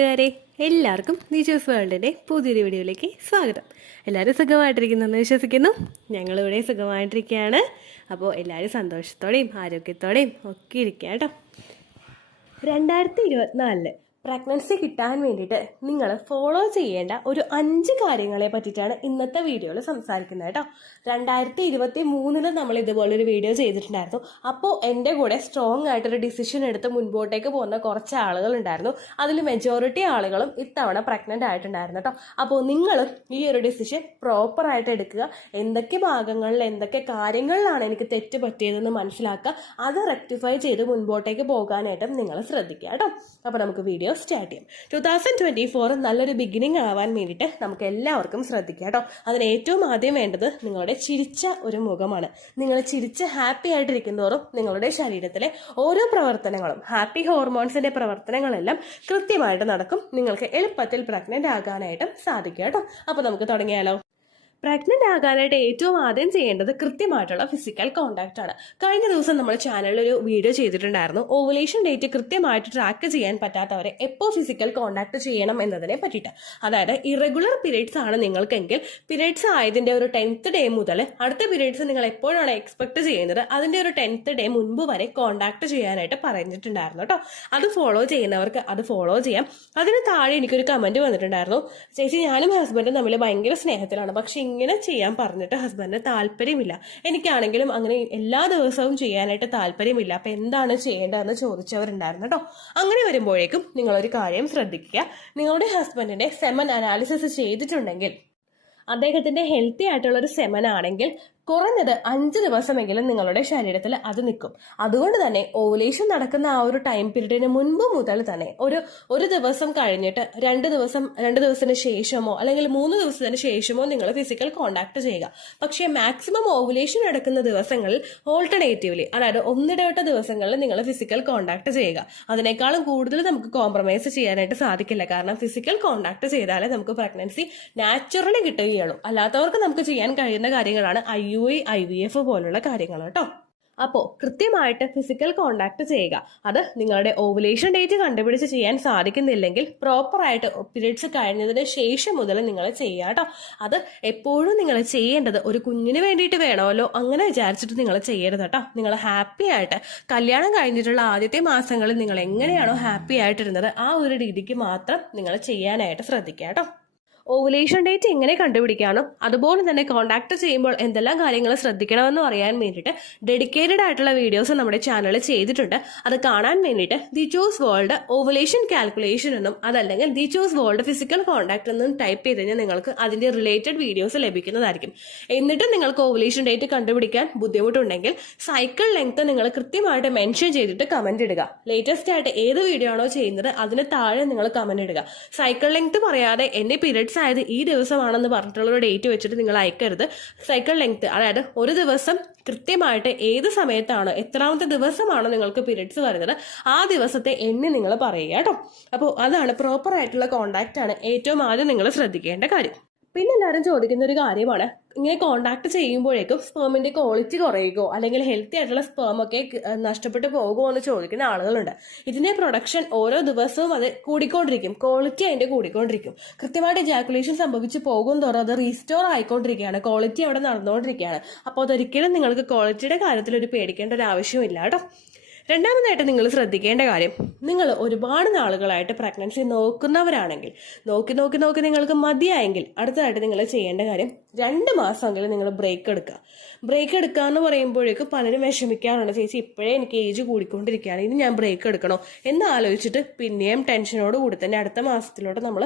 കൂട്ടുകാരെ, എല്ലാവർക്കും നിജോസ് വേൾഡിൻ്റെ പുതിയൊരു വീഡിയോയിലേക്ക് സ്വാഗതം. എല്ലാവരും സുഖമായിട്ടിരിക്കുന്നെന്ന് വിശ്വസിക്കുന്നു. ഞങ്ങളിവിടെ സുഖമായിട്ടിരിക്കുകയാണ്. അപ്പോൾ എല്ലാവരും സന്തോഷത്തോടെയും ആരോഗ്യത്തോടെയും ഒക്കെ ഇരിക്കുക കേട്ടോ. 2024 പ്രഗ്നൻസി കിട്ടാൻ വേണ്ടിയിട്ട് നിങ്ങൾ ഫോളോ ചെയ്യേണ്ട ഒരു 5 കാര്യങ്ങളെ പറ്റിയിട്ടാണ് ഇന്നത്തെ വീഡിയോയിൽ സംസാരിക്കുന്നത് കേട്ടോ. 2023 നമ്മൾ ഇതുപോലൊരു വീഡിയോ ചെയ്തിട്ടുണ്ടായിരുന്നു. അപ്പോൾ എൻ്റെ കൂടെ സ്ട്രോങ് ആയിട്ടൊരു ഡിസിഷൻ എടുത്ത് മുൻപോട്ടേക്ക് പോകുന്ന കുറച്ച് ആളുകൾ ഉണ്ടായിരുന്നു. അതിൽ മെജോറിറ്റി ആളുകളും ഇത്തവണ പ്രഗ്നൻ്റ് ആയിട്ടുണ്ടായിരുന്നു കേട്ടോ. അപ്പോൾ നിങ്ങളും ഈ ഒരു ഡിസിഷൻ പ്രോപ്പറായിട്ട് എടുക്കുക. എന്തൊക്കെ ഭാഗങ്ങളിൽ എന്തൊക്കെ കാര്യങ്ങളിലാണ് എനിക്ക് തെറ്റ് പറ്റിയതെന്ന് മനസ്സിലാക്കുക. അത് റെക്ടിഫൈ ചെയ്ത് മുൻപോട്ടേക്ക് പോകാനായിട്ടും നിങ്ങൾ ശ്രദ്ധിക്കുക കേട്ടോ. അപ്പോൾ നമുക്ക് വീഡിയോ സ്റ്റാർട്ട് ചെയ്യാം. 2024 നല്ലൊരു ബിഗിനിങ് ആവാൻ വേണ്ടിയിട്ട് നമുക്ക് എല്ലാവർക്കും ശ്രദ്ധിക്കാം കേട്ടോ. അതിന് ഏറ്റവും ആദ്യം വേണ്ടത് നിങ്ങളുടെ ചിരിച്ച ഒരു മുഖമാണ്. നിങ്ങൾ ചിരിച്ച് ഹാപ്പി ആയിട്ടിരിക്കുന്നതോറും നിങ്ങളുടെ ശരീരത്തിലെ ഓരോ പ്രവർത്തനങ്ങളും ഹാപ്പി ഹോർമോൺസിന്റെ പ്രവർത്തനങ്ങളെല്ലാം കൃത്യമായിട്ട് നടക്കും. നിങ്ങൾക്ക് എളുപ്പത്തിൽ പ്രഗ്നന്റ് ആകാനായിട്ടും സാധിക്കും കേട്ടോ. അപ്പോൾ നമുക്ക് തുടങ്ങിയാലോ. പ്രഗ്നന്റ് ആകാനായിട്ട് ഏറ്റവും ആദ്യം ചെയ്യേണ്ടത് കൃത്യമായിട്ടുള്ള ഫിസിക്കൽ കോണ്ടാക്ട് ആണ്. കഴിഞ്ഞ ദിവസം നമ്മൾ ചാനലിൽ ഒരു വീഡിയോ ചെയ്തിട്ടുണ്ടായിരുന്നു. ഓവുലേഷൻ ഡേറ്റ് കൃത്യമായിട്ട് ട്രാക്ക് ചെയ്യാൻ പറ്റാത്തവരെ എപ്പോൾ ഫിസിക്കൽ കോണ്ടാക്ട് ചെയ്യണം എന്നതിനെ പറ്റിയിട്ട്. അതായത് ഇറഗുലർ പീരീഡ്സ് ആണ് നിങ്ങൾക്കെങ്കിൽ പീരീഡ്സ് ആയതിന്റെ ഒരു 10th ഡേ മുതൽ അടുത്ത പീരീഡ്സ് നിങ്ങൾ എപ്പോഴാണ് എക്സ്പെക്ട് ചെയ്യുന്നത് അതിന്റെ ഒരു 10th ഡേ മുൻപ് വരെ കോണ്ടാക്ട് ചെയ്യാനായിട്ട് പറഞ്ഞിട്ടുണ്ടായിരുന്നു കേട്ടോ. അത് ഫോളോ ചെയ്യുന്നവർക്ക് അത് ഫോളോ ചെയ്യാം. അതിന് താഴെ എനിക്കൊരു കമന്റ് വന്നിട്ടുണ്ടായിരുന്നു, ചേച്ചി ഞാനും ഹസ്ബൻഡും തമ്മിൽ ഭയങ്കര സ്നേഹത്തിലാണ്, പക്ഷെ ഇങ്ങനെ ചെയ്യാൻ പറഞ്ഞിട്ട് ഹസ്ബൻഡിന് താല്പര്യമില്ല, എനിക്കാണെങ്കിലും അങ്ങനെ എല്ലാ ദിവസവും ചെയ്യാനായിട്ട് താല്പര്യമില്ല, അപ്പൊ എന്താണ് ചെയ്യേണ്ടതെന്ന് ചോദിച്ചവരുണ്ടായിരുന്നു കേട്ടോ. അങ്ങനെ വരുമ്പോഴേക്കും നിങ്ങളൊരു കാര്യം ശ്രദ്ധിക്കുക. നിങ്ങളുടെ ഹസ്ബൻഡിന്റെ സെമൻ അനാലിസിസ് ചെയ്തിട്ടുണ്ടെങ്കിൽ അദ്ദേഹത്തിന്റെ ഹെൽത്തി ആയിട്ടുള്ള ഒരു സെമൻ ആണെങ്കിൽ കുറഞ്ഞത് 5 ദിവസമെങ്കിലും നിങ്ങളുടെ ശരീരത്തിൽ അത് നിൽക്കും. അതുകൊണ്ട് തന്നെ ഓവുലേഷൻ നടക്കുന്ന ആ ഒരു ടൈം പീരീഡിന് മുൻപ് മുതൽ തന്നെ ഒരു ദിവസം കഴിഞ്ഞിട്ട് 2 ദിവസത്തിന് ശേഷമോ അല്ലെങ്കിൽ 3 ദിവസത്തിന് ശേഷമോ നിങ്ങൾ ഫിസിക്കൽ കോണ്ടാക്ട് ചെയ്യുക. പക്ഷേ മാക്സിമം ഓവുലേഷൻ നടക്കുന്ന ദിവസങ്ങളിൽ ഓൾട്ടർനേറ്റീവ്ലി, അതായത് ഒന്നിടവിട്ട ദിവസങ്ങളിൽ നിങ്ങൾ ഫിസിക്കൽ കോണ്ടാക്ട് ചെയ്യുക. അതിനേക്കാളും കൂടുതൽ നമുക്ക് കോംപ്രമൈസ് ചെയ്യാനായിട്ട് സാധിക്കില്ല. കാരണം ഫിസിക്കൽ കോണ്ടാക്ട് ചെയ്താലേ നമുക്ക് പ്രഗ്നൻസി നാച്ചുറലി കിട്ടുകയുള്ളൂ. അല്ലാത്തവർക്ക് നമുക്ക് ചെയ്യാൻ കഴിയുന്ന കാര്യങ്ങളാണ് IVF പോലുള്ള കാര്യങ്ങൾ കേട്ടോ. അപ്പോൾ കൃത്യമായിട്ട് ഫിസിക്കൽ കോണ്ടാക്ട് ചെയ്യുക. അത് നിങ്ങളുടെ ഓവുലേഷൻ ഡേറ്റ് കണ്ടുപിടിച്ച് ചെയ്യാൻ സാധിക്കുന്നില്ലെങ്കിൽ പ്രോപ്പറായിട്ട് പീരീഡ്സ് കഴിഞ്ഞതിന് ശേഷം മുതൽ നിങ്ങൾ ചെയ്യുക കേട്ടോ. അത് എപ്പോഴും നിങ്ങൾ ചെയ്യേണ്ടത് ഒരു കുഞ്ഞിന് വേണ്ടിയിട്ട് വേണമല്ലോ അങ്ങനെ വിചാരിച്ചിട്ട് നിങ്ങൾ ചെയ്യരുത് കേട്ടോ. നിങ്ങൾ ഹാപ്പി ആയിട്ട് കല്യാണം കഴിഞ്ഞിട്ടുള്ള ആദ്യത്തെ മാസങ്ങളിൽ നിങ്ങൾ എങ്ങനെയാണോ ഹാപ്പി ആയിട്ടിരുന്നത് ആ ഒരു രീതിക്ക് മാത്രം നിങ്ങൾ ചെയ്യാനായിട്ട് ശ്രദ്ധിക്കുക കേട്ടോ. ഓവുലേഷൻ ഡേറ്റ് എങ്ങനെ കണ്ടുപിടിക്കാനും അതുപോലെ തന്നെ കോണ്ടാക്ട് ചെയ്യുമ്പോൾ എന്തെല്ലാം കാര്യങ്ങൾ ശ്രദ്ധിക്കണമെന്നും അറിയാൻ വേണ്ടിയിട്ട് ഡെഡിക്കേറ്റഡ് ആയിട്ടുള്ള വീഡിയോസ് നമ്മുടെ ചാനലിൽ ചെയ്തിട്ടുണ്ട്. അത് കാണാൻ വേണ്ടിയിട്ട് ദിജോസ് വേൾഡ് ഓവുലേഷൻ കാൽക്കുലേഷൻ എന്നും അതല്ലെങ്കിൽ ദിജോസ് വേൾഡ് ഫിസിക്കൽ കോണ്ടാക്ട് എന്നും ടൈപ്പ് ചെയ്ത് കഴിഞ്ഞാൽ നിങ്ങൾക്ക് അതിന്റെ റിലേറ്റഡ് വീഡിയോസ് ലഭിക്കുന്നതായിരിക്കും. എന്നിട്ട് നിങ്ങൾക്ക് ഓവുലേഷൻ ഡേറ്റ് കണ്ടുപിടിക്കാൻ ബുദ്ധിമുട്ടുണ്ടെങ്കിൽ സൈക്കിൾ ലെങ്ത് നിങ്ങൾ കൃത്യമായിട്ട് മെൻഷൻ ചെയ്തിട്ട് കമന്റ് ഇടുക. ലേറ്റസ്റ്റ് ആയിട്ട് ഏത് വീഡിയോ ആണോ ചെയ്യുന്നത് അതിന് താഴെ നിങ്ങൾ കമന്റ് ഇടുക. സൈക്കിൾ ലെങ്ത് പറയാതെ എന്റെ പീരീഡ്സ് ആയത് ഈ ദിവസമാണെന്ന് പറഞ്ഞിട്ടുള്ള ഒരു ഡേറ്റ് വെച്ചിട്ട് നിങ്ങൾ അയക്കരുത്. സൈക്കിൾ ലെങ്ത്, അതായത് ഒരു ദിവസം കൃത്യമായിട്ട് ഏത് സമയത്താണോ എത്രാമത്തെ ദിവസമാണോ നിങ്ങൾക്ക് പീരീഡ്സ് വരുന്നത് ആ ദിവസത്തെ എണ്ണി നിങ്ങൾ പറയുക കേട്ടോ. അപ്പോൾ അതാണ് പ്രോപ്പർ ആയിട്ടുള്ള കോണ്ടാക്ട് ആണ് ഏറ്റവും ആദ്യം നിങ്ങൾ ശ്രദ്ധിക്കേണ്ട കാര്യം. പിന്നെ എല്ലാവരും ചോദിക്കുന്ന ഒരു കാര്യമാണ്, ഇങ്ങനെ കോണ്ടാക്ട് ചെയ്യുമ്പോഴേക്കും സ്പേമിന്റെ ക്വാളിറ്റി കുറയുകയോ അല്ലെങ്കിൽ ഹെൽത്തി ആയിട്ടുള്ള സ്പേം ഒക്കെ നഷ്ടപ്പെട്ടു പോകുമോ എന്ന് ചോദിക്കുന്ന ആളുകളുണ്ട്. ഇതിന്റെ പ്രൊഡക്ഷൻ ഓരോ ദിവസവും അത് കൂടിക്കൊണ്ടിരിക്കും, ക്വാളിറ്റി അതിന്റെ കൂടിക്കൊണ്ടിരിക്കും. കൃത്യമായിട്ട് ഇജാക്കുലേഷൻ സംഭവിച്ചു പോകും തോറും അത് റീസ്റ്റോർ ആയിക്കൊണ്ടിരിക്കുകയാണ്, ക്വാളിറ്റി അവിടെ നടന്നുകൊണ്ടിരിക്കുകയാണ്. അപ്പോൾ അതൊരിക്കലും നിങ്ങൾക്ക് ക്വാളിറ്റിയുടെ കാര്യത്തിൽ ഒരു പേടിക്കേണ്ട ഒരു ആവശ്യമില്ല കേട്ടോ. രണ്ടാമതായിട്ട് നിങ്ങൾ ശ്രദ്ധിക്കേണ്ട കാര്യം, നിങ്ങൾ ഒരുപാട് നാളുകളായിട്ട് പ്രഗ്നൻസി നോക്കുന്നവരാണെങ്കിൽ നോക്കി നിങ്ങൾക്ക് മതിയായെങ്കിൽ അടുത്തതായിട്ട് നിങ്ങൾ ചെയ്യേണ്ട കാര്യം 2 മാസമെങ്കിലും നിങ്ങൾ ബ്രേക്ക് എടുക്കുക. ബ്രേക്ക് എടുക്കുക എന്ന് പറയുമ്പോഴേക്കും പലരും വിഷമിക്കാറുണ്ട്, ചേച്ചി ഇപ്പോഴേ എനിക്ക് ഏജ് കൂടിക്കൊണ്ടിരിക്കുകയാണ്, ഇനി ഞാൻ ബ്രേക്ക് എടുക്കണോ എന്ന് ആലോചിച്ചിട്ട് പിന്നെയും ടെൻഷനോട് കൂടി തന്നെ അടുത്ത മാസത്തിലോട്ട് നമ്മൾ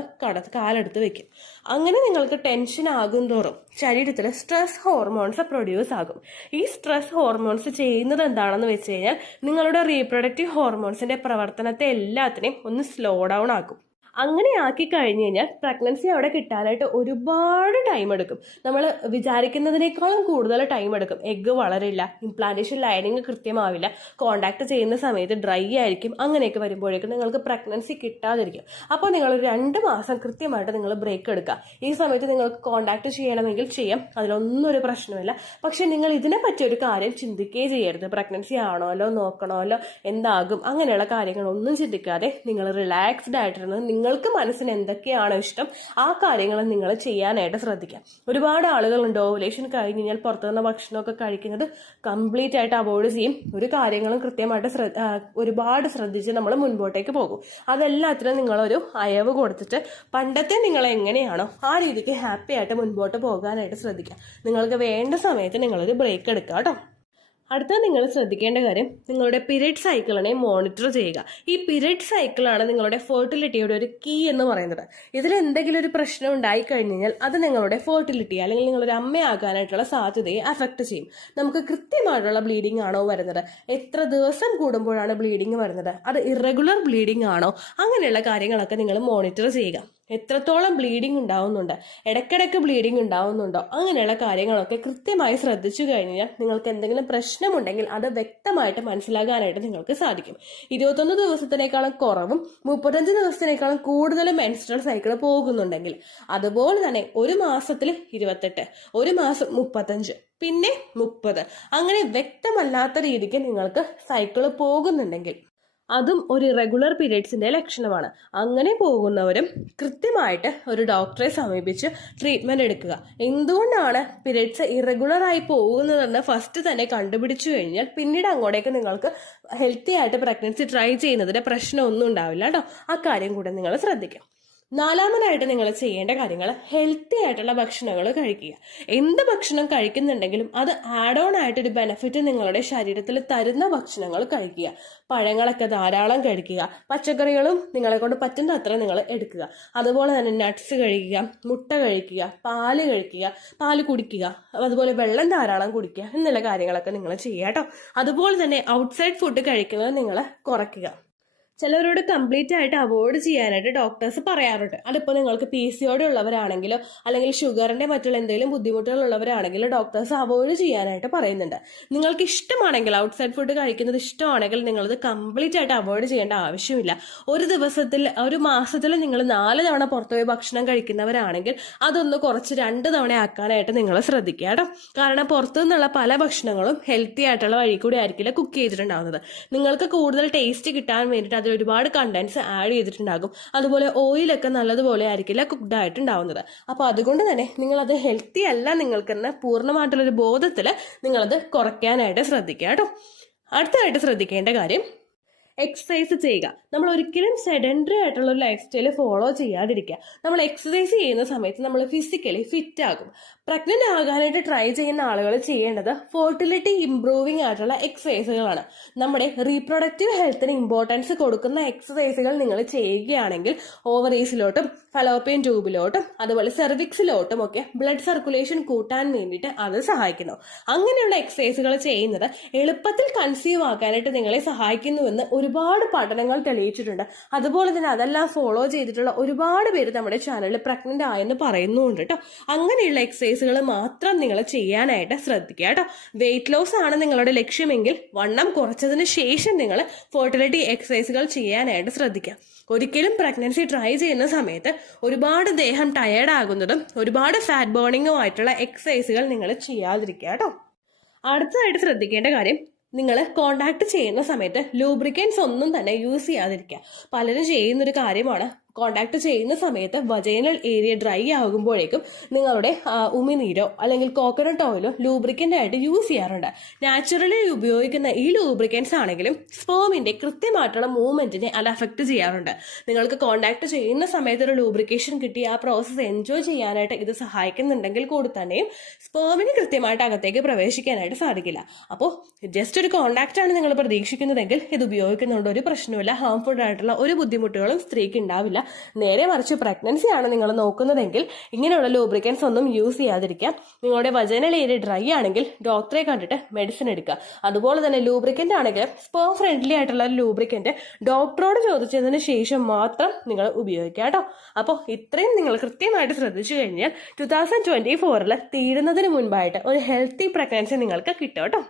കാലെടുത്ത് വെക്കും. അങ്ങനെ നിങ്ങൾക്ക് ടെൻഷൻ ആകും തോറും ശരീരത്തിൽ സ്ട്രെസ് ഹോർമോൺസ് പ്രൊഡ്യൂസ് ആകും. ഈ സ്ട്രെസ് ഹോർമോൺസ് ചെയ്യുന്നത് എന്താണെന്ന് വെച്ച് കഴിഞ്ഞാൽ നിങ്ങളുടെ റീപ്രൊഡക്റ്റീവ് ഹോർമോൺസിന്റെ പ്രവർത്തനത്തെ എല്ലാത്തിനെയും ഒന്ന് സ്ലോ ഡൗൺ ആക്കും. അങ്ങനെ ആക്കി കഴിഞ്ഞു കഴിഞ്ഞാൽ പ്രഗ്നൻസി അവിടെ കിട്ടാനായിട്ട് ഒരുപാട് ടൈം എടുക്കും. നമ്മൾ വിചാരിക്കുന്നതിനേക്കാളും കൂടുതൽ ടൈം എടുക്കും. എഗ്ഗ് വളരില്ല, ഇംപ്ലാന്റേഷൻ ലൈനിങ് കൃത്യമാവില്ല, കോണ്ടാക്ട് ചെയ്യുന്ന സമയത്ത് ഡ്രൈ ആയിരിക്കും. അങ്ങനെയൊക്കെ വരുമ്പോഴേക്കും നിങ്ങൾക്ക് പ്രഗ്നൻസി കിട്ടാതിരിക്കും. അപ്പോൾ നിങ്ങൾ 2 മാസം കൃത്യമായിട്ട് നിങ്ങൾ ബ്രേക്ക് എടുക്കുക. ഈ സമയത്ത് നിങ്ങൾക്ക് കോണ്ടാക്ട് ചെയ്യണമെങ്കിൽ ചെയ്യാം, അതിലൊന്നും ഒരു പ്രശ്നമില്ല. പക്ഷെ നിങ്ങൾ ഇതിനെ പറ്റിയൊരു കാര്യം ചിന്തിക്കുകയേ ചെയ്യരുത്. പ്രഗ്നൻസി ആണോല്ലോ, നോക്കണമല്ലോ, എന്താകും, അങ്ങനെയുള്ള കാര്യങ്ങളൊന്നും ചിന്തിക്കാതെ നിങ്ങൾ റിലാക്സ്ഡ് ആയിട്ടിരുന്ന് നിങ്ങൾക്ക് മനസ്സിന് എന്തൊക്കെയാണോ ഇഷ്ടം ആ കാര്യങ്ങൾ നിങ്ങൾ ചെയ്യാനായിട്ട് ശ്രദ്ധിക്കാം. ഒരുപാട് ആളുകളുണ്ട് ഓവുലേഷൻ കഴിഞ്ഞ് കഴിഞ്ഞാൽ പുറത്തുനിന്ന് ഭക്ഷണമൊക്കെ കഴിക്കുന്നത് കംപ്ലീറ്റ് ആയിട്ട് അവോയ്ഡ് ചെയ്യും. ഒരു കാര്യങ്ങളും കൃത്യമായിട്ട് ഒരുപാട് ശ്രദ്ധിച്ച് നമ്മൾ മുൻപോട്ടേക്ക് പോകും. അതെല്ലാത്തിനും നിങ്ങളൊരു അയവ് കൊടുത്തിട്ട് പണ്ടത്തെ നിങ്ങൾ എങ്ങനെയാണോ ആ രീതിക്ക് ഹാപ്പി ആയിട്ട് മുൻപോട്ട് പോകാനായിട്ട് ശ്രദ്ധിക്കാം. നിങ്ങൾക്ക് വേണ്ട സമയത്ത് നിങ്ങളൊരു ബ്രേക്ക് എടുക്കുക കേട്ടോ. അടുത്ത നിങ്ങൾ ശ്രദ്ധിക്കേണ്ട കാര്യം, നിങ്ങളുടെ പീരിയഡ് സൈക്കിളിനെ മോണിറ്റർ ചെയ്യുക. ഈ പീരിയഡ് സൈക്കിളാണ് നിങ്ങളുടെ ഫെർട്ടിലിറ്റിയുടെ ഒരു കീ എന്ന് പറയുന്നത്. ഇതിൽ എന്തെങ്കിലും ഒരു പ്രശ്നം ഉണ്ടായി കഴിഞ്ഞു കഴിഞ്ഞാൽ അത് നിങ്ങളുടെ ഫെർട്ടിലിറ്റി അല്ലെങ്കിൽ നിങ്ങളൊരു അമ്മയാകാനായിട്ടുള്ള സാധ്യതയെ അഫക്റ്റ് ചെയ്യും. നമുക്ക് കൃത്യമായിട്ടുള്ള ബ്ലീഡിംഗ് ആണോ വരുന്നത്, എത്ര ദിവസം കൂടുമ്പോഴാണ് ബ്ലീഡിംഗ് വരുന്നത്, അത് ഇറഗുലർ ബ്ലീഡിംഗ് ആണോ, അങ്ങനെയുള്ള കാര്യങ്ങളൊക്കെ നിങ്ങൾ മോണിറ്റർ ചെയ്യുക. എത്രത്തോളം ബ്ലീഡിംഗ് ഉണ്ടാവുന്നുണ്ട്, ഇടയ്ക്കിടയ്ക്ക് ബ്ലീഡിംഗ് ഉണ്ടാവുന്നുണ്ടോ, അങ്ങനെയുള്ള കാര്യങ്ങളൊക്കെ കൃത്യമായി ശ്രദ്ധിച്ചു കഴിഞ്ഞാൽ നിങ്ങൾക്ക് എന്തെങ്കിലും പ്രശ്നമുണ്ടെങ്കിൽ അത് വ്യക്തമായിട്ട് മനസ്സിലാക്കാനായിട്ട് നിങ്ങൾക്ക് സാധിക്കും. 21 ദിവസത്തിനേക്കാളും കുറവും 35 ദിവസത്തിനേക്കാളും കൂടുതലും മെൻസ്ട്രൽ സൈക്കിൾ പോകുന്നുണ്ടെങ്കിൽ, അതുപോലെ തന്നെ ഒരു മാസത്തിൽ 28, ഒരു മാസം 35, പിന്നെ 30, അങ്ങനെ വ്യക്തമല്ലാത്ത രീതിക്ക് നിങ്ങൾക്ക് സൈക്കിൾ പോകുന്നുണ്ടെങ്കിൽ അതും ഒരു റെഗുലർ പീരിയഡ്സിന്റെ ലക്ഷണമാണ്. അങ്ങനെ പോകുന്നവരും കൃത്യമായിട്ട് ഒരു ഡോക്ടറെ സമീപിച്ച് ട്രീറ്റ്മെന്റ് എടുക്കുക. എന്തുകൊണ്ടാണ് പീരിയഡ്സ് ഇറഗുലർ ആയി പോകുന്നതെന്ന് ഫസ്റ്റ് തന്നെ കണ്ടുപിടിച്ചു കഴിഞ്ഞാൽ പിന്നീട് അങ്ങോട്ടേക്ക് നിങ്ങൾക്ക് ഹെൽത്തി ആയിട്ട് പ്രഗ്നൻസി ട്രൈ ചെയ്യുന്നതിന് പ്രശ്നമൊന്നും ഉണ്ടാവില്ല കേട്ടോ. ആ കാര്യം കൂടെ നിങ്ങൾ ശ്രദ്ധിക്കാം. നാലാമതായിട്ട് നിങ്ങൾ ചെയ്യേണ്ട കാര്യങ്ങൾ ഹെൽത്തി ആയിട്ടുള്ള ഭക്ഷണങ്ങൾ കഴിക്കുക. എന്ത് ഭക്ഷണം കഴിക്കുന്നുണ്ടെങ്കിലും അത് ആഡ് ഓൺ ആയിട്ടൊരു ബെനിഫിറ്റ് നിങ്ങളുടെ ശരീരത്തിൽ തരുന്ന ഭക്ഷണങ്ങൾ കഴിക്കുക. പഴങ്ങളൊക്കെ ധാരാളം കഴിക്കുക. പച്ചക്കറികളും നിങ്ങളെ കൊണ്ട് പറ്റുന്ന അത്ര നിങ്ങൾ എടുക്കുക. അതുപോലെ തന്നെ നട്ട്സ് കഴിക്കുക, മുട്ട കഴിക്കുക, പാല് കഴിക്കുക, പാല് കുടിക്കുക, അതുപോലെ വെള്ളം ധാരാളം കുടിക്കുക എന്നുള്ള കാര്യങ്ങളൊക്കെ നിങ്ങൾ ചെയ്യുക കേട്ടോ. അതുപോലെ തന്നെ ഔട്ട്സൈഡ് ഫുഡ് കഴിക്കുന്നത് നിങ്ങൾ കുറയ്ക്കുക. ചിലവരോട് കംപ്ലീറ്റ് ആയിട്ട് അവോയ്ഡ് ചെയ്യാനായിട്ട് ഡോക്ടേഴ്സ് പറയാറുണ്ട്. അതിപ്പോൾ നിങ്ങൾക്ക് PCOD ഉള്ളവരാണെങ്കിലോ അല്ലെങ്കിൽ ഷുഗറിന്റെ മറ്റുള്ള എന്തെങ്കിലും ബുദ്ധിമുട്ടുകൾ ഉള്ളവരാണെങ്കിലോ ഡോക്ടേഴ്സ് അവോയ്ഡ് ചെയ്യാനായിട്ട് പറയുന്നുണ്ട്. നിങ്ങൾക്ക് ഇഷ്ടമാണെങ്കിൽ ഔട്ട്സൈഡ് ഫുഡ് കഴിക്കുന്നത് ഇഷ്ടമാണെങ്കിൽ നിങ്ങളത് കംപ്ലീറ്റ് ആയിട്ട് അവോയ്ഡ് ചെയ്യേണ്ട ആവശ്യമില്ല. ഒരു മാസത്തിൽ നിങ്ങൾ 4 തവണ പുറത്തുപോയി ഭക്ഷണം കഴിക്കുന്നവരാണെങ്കിൽ അതൊന്ന് കുറച്ച് 2 തവണ ആക്കാനായിട്ട് നിങ്ങൾ ശ്രദ്ധിക്കുക കേട്ടോ. കാരണം പുറത്തു നിന്നുള്ള പല ഭക്ഷണങ്ങളും ഹെൽത്തി ആയിട്ടുള്ള വഴി കൂടി ആയിരിക്കില്ല കുക്ക് ചെയ്തിട്ടുണ്ടാവുന്നത്. നിങ്ങൾക്ക് കൂടുതൽ ടേസ്റ്റ് കിട്ടാൻ വേണ്ടിയിട്ട് അതിൽ ഒരുപാട് കണ്ടന്റ്സ് ആഡ് ചെയ്തിട്ടുണ്ടാകും. അതുപോലെ ഓയിലൊക്കെ നല്ലതുപോലെ ആയിരിക്കില്ല കുക്ക്ഡ് ആയിട്ടുണ്ടാവുന്നത്. അപ്പോൾ അതുകൊണ്ട് തന്നെ നിങ്ങളത് ഹെൽത്തി അല്ല നിങ്ങൾക്കെന്ന് പൂർണ്ണമായിട്ടുള്ളൊരു ബോധത്തിൽ നിങ്ങളത് കുറയ്ക്കാനായിട്ട് ശ്രദ്ധിക്കുക കേട്ടോ. അടുത്തതായിട്ട് ശ്രദ്ധിക്കേണ്ട കാര്യം എക്സസൈസ് ചെയ്യുക. നമ്മൾ ഒരിക്കലും സെഡൻഡറി ആയിട്ടുള്ള ഒരു ലൈഫ് സ്റ്റൈൽ ഫോളോ ചെയ്യാതിരിക്കുക. നമ്മൾ എക്സസൈസ് ചെയ്യുന്ന സമയത്ത് നമ്മൾ ഫിസിക്കലി ഫിറ്റ് ആകും. പ്രഗ്നന്റ് ആകാനായിട്ട് ട്രൈ ചെയ്യുന്ന ആളുകൾ ചെയ്യേണ്ടത് ഫെർട്ടിലിറ്റി ഇംപ്രൂവിംഗ് ആയിട്ടുള്ള എക്സസൈസുകളാണ്. നമ്മുടെ റീപ്രൊഡക്റ്റീവ് ഹെൽത്തിന് ഇമ്പോർട്ടൻസ് കൊടുക്കുന്ന എക്സസൈസുകൾ നിങ്ങൾ ചെയ്യുകയാണെങ്കിൽ ഓവറീസിലോട്ടും ഫലോപ്പിയൻ ട്യൂബിലോട്ടും അതുപോലെ സെർവിക്സിലോട്ടും ഒക്കെ ബ്ലഡ് സർക്കുലേഷൻ കൂട്ടാൻ വേണ്ടിയിട്ട് അത് സഹായിക്കുന്നു. അങ്ങനെയുള്ള എക്സസൈസുകൾ ചെയ്യുന്നത് എളുപ്പത്തിൽ കൺസീവ് ആക്കാനായിട്ട് നിങ്ങളെ സഹായിക്കുന്നുവെന്ന് ഒരുപാട് പഠനങ്ങൾ തെളിയിച്ചിട്ടുണ്ട്. അതുപോലെ തന്നെ അതെല്ലാം ഫോളോ ചെയ്തിട്ടുള്ള ഒരുപാട് പേര് നമ്മുടെ ചാനലിൽ പ്രഗ്നന്റ് ആയെന്ന് പറയുന്നുണ്ട് കേട്ടോ. അങ്ങനെയുള്ള എക്സസൈസുകൾ മാത്രം നിങ്ങൾ ചെയ്യാനായിട്ട് ശ്രദ്ധിക്കുക കേട്ടോ. വെയിറ്റ് ലോസ് ആണ് നിങ്ങളുടെ ലക്ഷ്യമെങ്കിൽ വണ്ണം കുറച്ചതിന് ശേഷം നിങ്ങൾ ഫെർട്ടിലിറ്റി എക്സസൈസുകൾ ചെയ്യാനായിട്ട് ശ്രദ്ധിക്കുക. ഒരിക്കലും പ്രഗ്നൻസി ട്രൈ ചെയ്യുന്ന സമയത്ത് ഒരുപാട് ദേഹം ടയേർഡ് ആകുന്നതും ഒരുപാട് ഫാറ്റ് ബേണിങ്ങും ആയിട്ടുള്ള എക്സസൈസുകൾ നിങ്ങൾ ചെയ്യാതിരിക്കുക കേട്ടോ. അടുത്തതായിട്ട് ശ്രദ്ധിക്കേണ്ട കാര്യം, നിങ്ങൾ കോണ്ടാക്ട് ചെയ്യുന്ന സമയത്ത് ലൂബ്രിക്കൻസ് ഒന്നും തന്നെ യൂസ് ചെയ്യാതിരിക്കുക. പലരും ചെയ്യുന്നൊരു കാര്യമാണ്, കോണ്ടാക്ട് ചെയ്യുന്ന സമയത്ത് വജൈനൽ ഏരിയ ഡ്രൈ ആകുമ്പോഴേക്കും നിങ്ങളുടെ ഉമിനീരോ അല്ലെങ്കിൽ കോക്കനട്ട് ഓയിലോ ലൂബ്രിക്കൻ്റ് ആയിട്ട് യൂസ് ചെയ്യാറുണ്ട്. നാച്ചുറലി ഉപയോഗിക്കുന്ന ഈ ലൂബ്രിക്കൻസ് ആണെങ്കിലും സ്പേമിന്റെ കൃത്യമായിട്ടുള്ള മൂവ്മെന്റിനെ അത് അഫക്റ്റ് ചെയ്യാറുണ്ട്. നിങ്ങൾക്ക് കോണ്ടാക്ട് ചെയ്യുന്ന സമയത്ത് ഒരു ലൂബ്രിക്കേഷൻ കിട്ടി ആ പ്രോസസ്സ് എൻജോയ് ചെയ്യാനായിട്ട് ഇത് സഹായിക്കുന്നുണ്ടെങ്കിൽ കൂടി തന്നെയും സ്പേമിന് കൃത്യമായിട്ട് അകത്തേക്ക് പ്രവേശിക്കാനായിട്ട് സാധിക്കില്ല. അപ്പോൾ ജസ്റ്റ് ഒരു കോണ്ടാക്ട് ആണ് നിങ്ങൾ പ്രതീക്ഷിക്കുന്നതെങ്കിൽ ഇത് ഉപയോഗിക്കുന്നതുകൊണ്ട് ഒരു പ്രശ്നമില്ല. ഹാംഫുൾ ആയിട്ടുള്ള ഒരു ബുദ്ധിമുട്ടുകളും സ്ത്രീക്ക് ഉണ്ടാവില്ല. നേരെ മറിച്ച് പ്രഗ്നൻസി ആണ് നിങ്ങൾ നോക്കുന്നതെങ്കിൽ ഇങ്ങനെയുള്ള ലൂബ്രിക്കൻസ് ഒന്നും യൂസ് ചെയ്യാതിരിക്കാം. നിങ്ങളുടെ വജൈനൽ ഏരിയ ഡ്രൈ ആണെങ്കിൽ ഡോക്ടറെ കണ്ടിട്ട് മെഡിസിൻ എടുക്കുക. അതുപോലെ തന്നെ ലൂബ്രിക്കൻ്റ് ആണെങ്കിൽ സ്പേം ഫ്രണ്ട്ലി ആയിട്ടുള്ള ലൂബ്രിക്കൻ്റ് ഡോക്ടറോട് ചോദിച്ചതിന് ശേഷം മാത്രം നിങ്ങൾ ഉപയോഗിക്കുക കേട്ടോ. അപ്പോൾ ഇത്രയും നിങ്ങൾ കൃത്യമായിട്ട് ശ്രദ്ധിച്ചു കഴിഞ്ഞാൽ 2024 തീരുന്നതിന് മുൻപായിട്ട് ഒരു ഹെൽത്തി പ്രഗ്നൻസി നിങ്ങൾക്ക് കിട്ടും കേട്ടോ.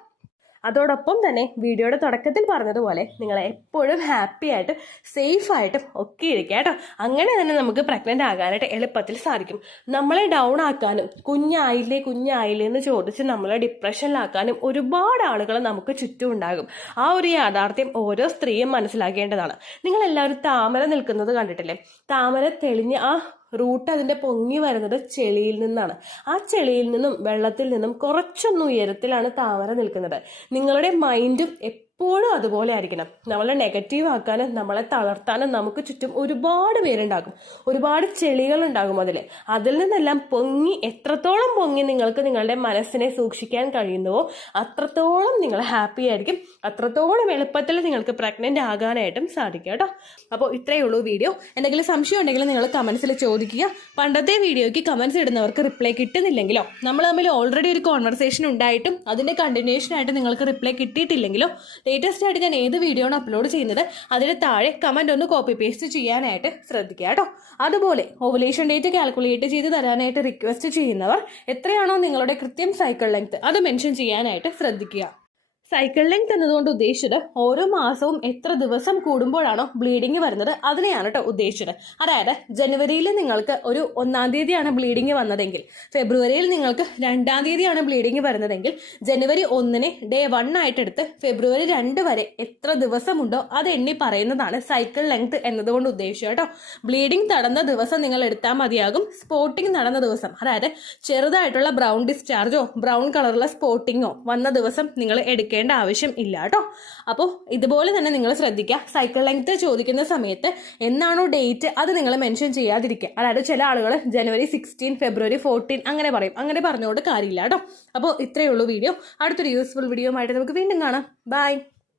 അതോടൊപ്പം തന്നെ വീഡിയോയുടെ തുടക്കത്തിൽ പറഞ്ഞതുപോലെ നിങ്ങൾ എപ്പോഴും ഹാപ്പി ആയിട്ടും സേഫ് ആയിട്ടും ഒക്കെ ഇരിക്കുക കേട്ടോ. അങ്ങനെ തന്നെ നമുക്ക് പ്രഗ്നന്റ് ആകാനായിട്ട് എളുപ്പത്തിൽ സാധിക്കും. നമ്മളെ ഡൗൺ ആക്കാനും കുഞ്ഞായില്ലേ എന്ന് ചോദിച്ച് നമ്മളെ ഡിപ്രഷനിലാക്കാനും ഒരുപാട് ആളുകൾ നമുക്ക് ചുറ്റും ഉണ്ടാകും. ആ ഒരു യാഥാർത്ഥ്യം ഓരോ സ്ത്രീയും മനസ്സിലാക്കേണ്ടതാണ്. നിങ്ങൾ എല്ലാവരും താമര നിൽക്കുന്നത് കണ്ടിട്ടില്ലേ? താമര തെളിഞ്ഞ് ആ റൂട്ട് അതിന്റെ പൊങ്ങി വരുന്നത് ചെളിയിൽ നിന്നാണ്. ആ ചെളിയിൽ നിന്നും വെള്ളത്തിൽ നിന്നും കുറച്ചൊന്നും ഉയരത്തിലാണ് താമര നിൽക്കുന്നത്. നിങ്ങളുടെ മൈൻഡും എപ്പോഴും അതുപോലെ ആയിരിക്കണം. നമ്മളെ നെഗറ്റീവ് ആക്കാനും നമ്മളെ തളർത്താനും നമുക്ക് ചുറ്റും ഒരുപാട് പേരുണ്ടാകും, ഒരുപാട് ചെളികൾ ഉണ്ടാകും. അതിൽ നിന്നെല്ലാം എത്രത്തോളം പൊങ്ങി നിങ്ങൾക്ക് നിങ്ങളുടെ മനസ്സിനെ സൂക്ഷിക്കാൻ കഴിയുന്നുവോ അത്രത്തോളം നിങ്ങൾ ഹാപ്പി ആയിരിക്കും, അത്രത്തോളം എളുപ്പത്തിൽ നിങ്ങൾക്ക് പ്രഗ്നന്റ് ആകാനായിട്ടും സാധിക്കും കേട്ടോ. അപ്പോൾ ഇത്രയേ ഉള്ളൂ വീഡിയോ. എന്തെങ്കിലും സംശയം ഉണ്ടെങ്കിൽ നിങ്ങൾ കമന്റ്സിൽ ചോദിക്കുക. പണ്ടത്തെ വീഡിയോയ്ക്ക് കമന്റ്സ് ഇടുന്നവർക്ക് റിപ്ലൈ കിട്ടുന്നില്ലെങ്കിലോ, നമ്മൾ തമ്മിൽ ഓൾറെഡി ഒരു കോൺവെർസേഷൻ ഉണ്ടായിട്ടും അതിന്റെ കണ്ടിന്യൂഷൻ ആയിട്ട് നിങ്ങൾക്ക് റിപ്ലൈ കിട്ടിയിട്ടില്ലെങ്കിലോ, ലേറ്റസ്റ്റ് ആയിട്ട് ഞാൻ ഏത് വീഡിയോ ആണ് അപ്ലോഡ് ചെയ്യുന്നത് അതിന് താഴെ കമന്റ് ഒന്ന് കോപ്പി പേസ്റ്റ് ചെയ്യാനായിട്ട് ശ്രദ്ധിക്കുക കേട്ടോ. അതുപോലെ ഓവുലേഷൻ ഡേറ്റ് കാൽക്കുലേറ്റ് ചെയ്ത് തരാനായിട്ട് റിക്വസ്റ്റ് ചെയ്യുന്നവർ എത്രയാണോ നിങ്ങളുടെ കൃത്യം സൈക്കിൾ ലെങ്ത് അത് മെൻഷൻ ചെയ്യാനായിട്ട് ശ്രദ്ധിക്കുക. സൈക്കിൾ ലെങ്ത് എന്നതുകൊണ്ട് ഉദ്ദേശിച്ചത് ഓരോ മാസവും എത്ര ദിവസം കൂടുമ്പോഴാണോ ബ്ലീഡിങ് വരുന്നത് അതിനെയാണ് കേട്ടോ ഉദ്ദേശിച്ചത്. അതായത് ജനുവരിയിൽ നിങ്ങൾക്ക് ഒരു 1-ാം തീയതിയാണ് ബ്ലീഡിങ് വന്നതെങ്കിൽ, ഫെബ്രുവരിയിൽ നിങ്ങൾക്ക് 2-ാം തീയതിയാണ് ബ്ലീഡിങ് വരുന്നതെങ്കിൽ, ജനുവരി 1-നെ ഡേ 1 ആയിട്ടെടുത്ത് ഫെബ്രുവരി 2 വരെ എത്ര ദിവസമുണ്ടോ അത് എണ്ണി പറയുന്നതാണ് സൈക്കിൾ ലെങ്ത് എന്നതുകൊണ്ട് ഉദ്ദേശിച്ചത് കേട്ടോ. ബ്ലീഡിങ് തടന്ന ദിവസം നിങ്ങൾ എടുത്താൽ മതിയാകും. സ്പോട്ടിങ് നടന്ന ദിവസം, അതായത് ചെറുതായിട്ടുള്ള ബ്രൗൺ ഡിസ്ചാർജോ ബ്രൗൺ കളറുള്ള സ്പോട്ടിങ്ങോ വന്ന ദിവസം നിങ്ങൾ എടുക്കേണ്ട ആവശ്യം ഇല്ല കേട്ടോ. അപ്പോൾ ഇതുപോലെ തന്നെ നിങ്ങൾ ശ്രദ്ധിക്കുക. സൈക്കിൾ ലെങ്ത് ചോദിക്കുന്ന സമയത്ത് എന്നാണോ ഡേറ്റ് അത് നിങ്ങൾ മെൻഷൻ ചെയ്യാതിരിക്കുക. അതായത് ചില ആളുകൾ ജനുവരി 16, ഫെബ്രുവരി 14 അങ്ങനെ പറയും. അങ്ങനെ പറഞ്ഞുകൊണ്ട് കാര്യമില്ല കേട്ടോ. അപ്പോൾ ഇത്രയേ ഉള്ളൂ വീഡിയോ. അടുത്തൊരു യൂസ്ഫുൾ വീഡിയോ ആയിട്ട് നമുക്ക് വീണ്ടും കാണാം. ബൈ.